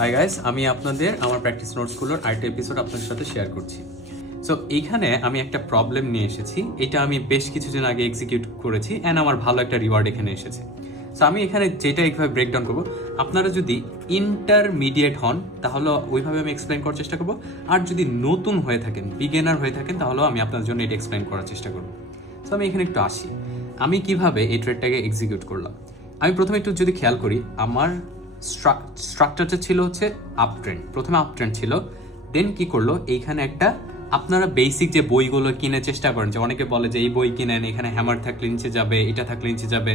Hi guys, আমি আপনাদের আমার প্র্যাকটিস নোটসগুলোর আরেকটা এপিসোড আপনাদের সাথে শেয়ার করছি। সো এইখানে আমি একটা প্রবলেম নিয়ে এসেছি। এটা আমি বেশ কিছুদিন আগে এক্সিকিউট করেছি অ্যান্ড আমার ভালো একটা রিওয়ার্ড এখানে এসেছে। সো আমি এখানে যেটা এইভাবে ব্রেকডাউন করবো, আপনারা যদি ইন্টারমিডিয়েট হন তাহলে ওইভাবে আমি এক্সপ্লেন করার চেষ্টা করবো, আর যদি নতুন হয়ে থাকেন, বিগিনার হয়ে থাকেন, তাহলেও আমি আপনার জন্য এটা এক্সপ্লেন করার চেষ্টা করবো। সো আমি এখানে একটু আসি, আমি কিভাবে এই ট্রেডটাকে এক্সিকিউট করলাম। আমি প্রথমে একটু যদি খেয়াল করি, আমার স্ট্রাকচারটা ছিল হচ্ছে আপ ট্রেন্ড। প্রথমে আপ ট্রেন্ড ছিল, দেন কি করলো, এইখানে একটা আপনারা বেসিক যে বইগুলো কিনে চেষ্টা করেন, যে অনেকে বলে যে এই বই কিনেন, এখানে হ্যামার থাকলে নিচে যাবে, এটা থাকলে নিচে যাবে,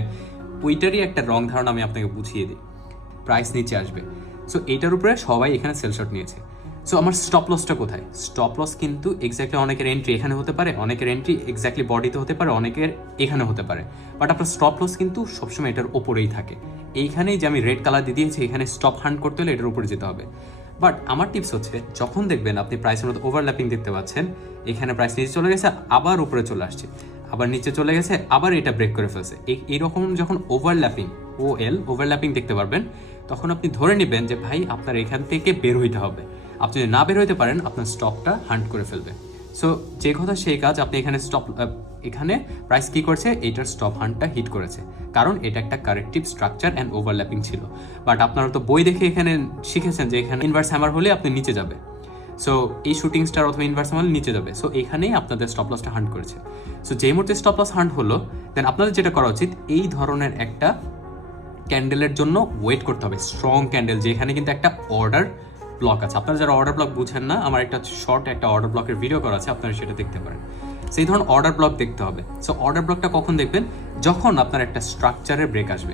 ওইটারই একটা রং ধারণা আমি আপনাকে বুঝিয়ে দিই। প্রাইস নিচে আসবে, সো এইটার উপরে সবাই এখানে সেল শট নিয়েছে। সো আমার স্টপ লসটা কোথায়? স্টপ লস কিন্তু এক্স্যাক্টলি অনেকের এন্ট্রি এখানে হতে পারে, অনেকের এন্ট্রি এক্স্যাক্টলি বডিতে হতে পারে, অনেকের এখানে হতে পারে, বাট আপনার স্টপ লস কিন্তু সবসময় এটার ওপরেই থাকে। এইখানেই যে আমি রেড কালার দিয়ে দিয়েছি, এখানে স্টপ হান্ট করতে হলে এটার উপরে যেতে হবে। বাট আমার টিপস হচ্ছে, যখন দেখবেন আপনি প্রাইসের মধ্যে ওভারল্যাপিং দেখতে পাচ্ছেন, এখানে প্রাইস নিচে চলে গেছে, আবার উপরে চলে আসছে, আবার নিচে চলে গেছে, আবার এটা ব্রেক করে ফেলছে, এইরকম যখন ওভারল্যাপিং দেখতে পারবেন, তখন আপনি ধরে নেবেন যে ভাই আপনার এখান থেকে বের হইতে হবে। আপনি যদি না বের হইতে পারেন, আপনার স্টপটা হান্ট করে ফেলবে। সো যে কথা সেই কাজ, আপনি এখানে এখানে প্রাইস কি করছে, এইটার স্টপ হান্টটা হিট করেছে, কারণ এটা একটা কারেক্টিভ স্ট্রাকচার অ্যান্ড ওভারল্যাপিং ছিল। বাট আপনারা তো বই দেখে এখানে শিখেছেন যে এখানে ইনভার্স হ্যামার হলে আপনি নিচে যাবে, সো এই শুটিং স্টার অথবা ইনভার্স হ্যামার নিচে যাবে। সো এখানেই আপনাদের স্টপ লসটা হান্ট করেছে। সো যেই মুহূর্তে স্টপ লস হান্ট হলো, দেন আপনাদের যেটা করা উচিত, এই ধরনের একটা ক্যান্ডেলের জন্য ওয়েট করতে হবে, স্ট্রং ক্যান্ডেল, যেখানে কিন্তু একটা অর্ডার ব্লক আছে। আপনারা যারা অর্ডার ব্লক বুঝেন না, আমার একটা শর্ট একটা অর্ডার ব্লকের ভিডিও করা আছে, আপনারা সেটা দেখতে পারেন। সেই ধরনের অর্ডার ব্লক দেখতে হবে। সো অর্ডার ব্লকটা কখন দেখবেন? যখন আপনার একটা স্ট্রাকচারের ব্রেক আসবে।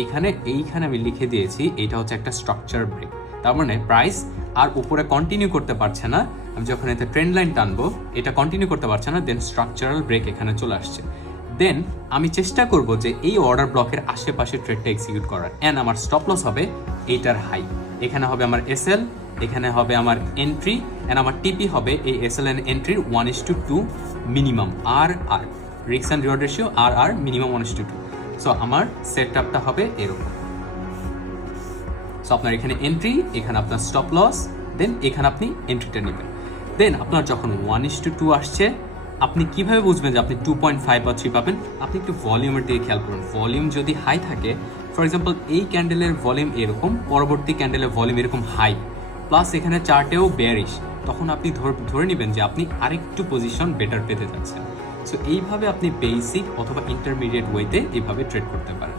এইখানে আমি লিখে দিয়েছি, এটা হচ্ছে একটা স্ট্রাকচার ব্রেক। তার মানে প্রাইস আর উপরে কন্টিনিউ করতে পারছে না, আমি যখন এতে ট্রেন্ড লাইন টানবো, এটা কন্টিনিউ করতে পারছে না, দেন স্ট্রাকচারাল ব্রেক এখানে চলে আসছে। দেন আমি চেষ্টা করব যে এই অর্ডার ব্লকের আশেপাশে ট্রেডটা এক্সিকিউট করার, অ্যান্ড আমার স্টপ লস হবে এইটার হাই, এখানে হবে আমার এসএল, এখানে হবে আমার এন্ট্রি, অ্যান্ড আমার টিপি হবে এই এসএল অ্যান্ড এন্ট্রির 1:2 মিনিমাম, আর রিস্ক অ্যান্ড রিওয়ার্ড রেশিও আর মিনিমাম 1:2। সো আমার সেট আপটা হবে এরকম। সো আপনার এখানে এন্ট্রি, এখানে আপনার স্টপ লস, দেন এখানে আপনি এন্ট্রিটা নেবেন। দেন আপনার যখন 1:2 আসছে, আপনি কিভাবে বুঝবেন যে আপনি 2.5 বা 3 পাবেন? আপনি একটু ভলিউমের দিকে খেয়াল করুন। ভলিউম যদি হাই থাকে, ফর এক্সাম্পল এই ক্যান্ডেলের ভলিউম এরকম, পরবর্তী ক্যান্ডেলের ভলিউম এরকম হাই, প্লাস এখানে চার্টেও বেয়ারিশ, তখন আপনি ধরে নেবেন যে আপনি আরেকটু পজিশন বেটার পেতে যাচ্ছেন। সো এইভাবে আপনি বেসিক অথবা ইন্টারমিডিয়েট ওয়েতে এইভাবে ট্রেড করতে পারেন।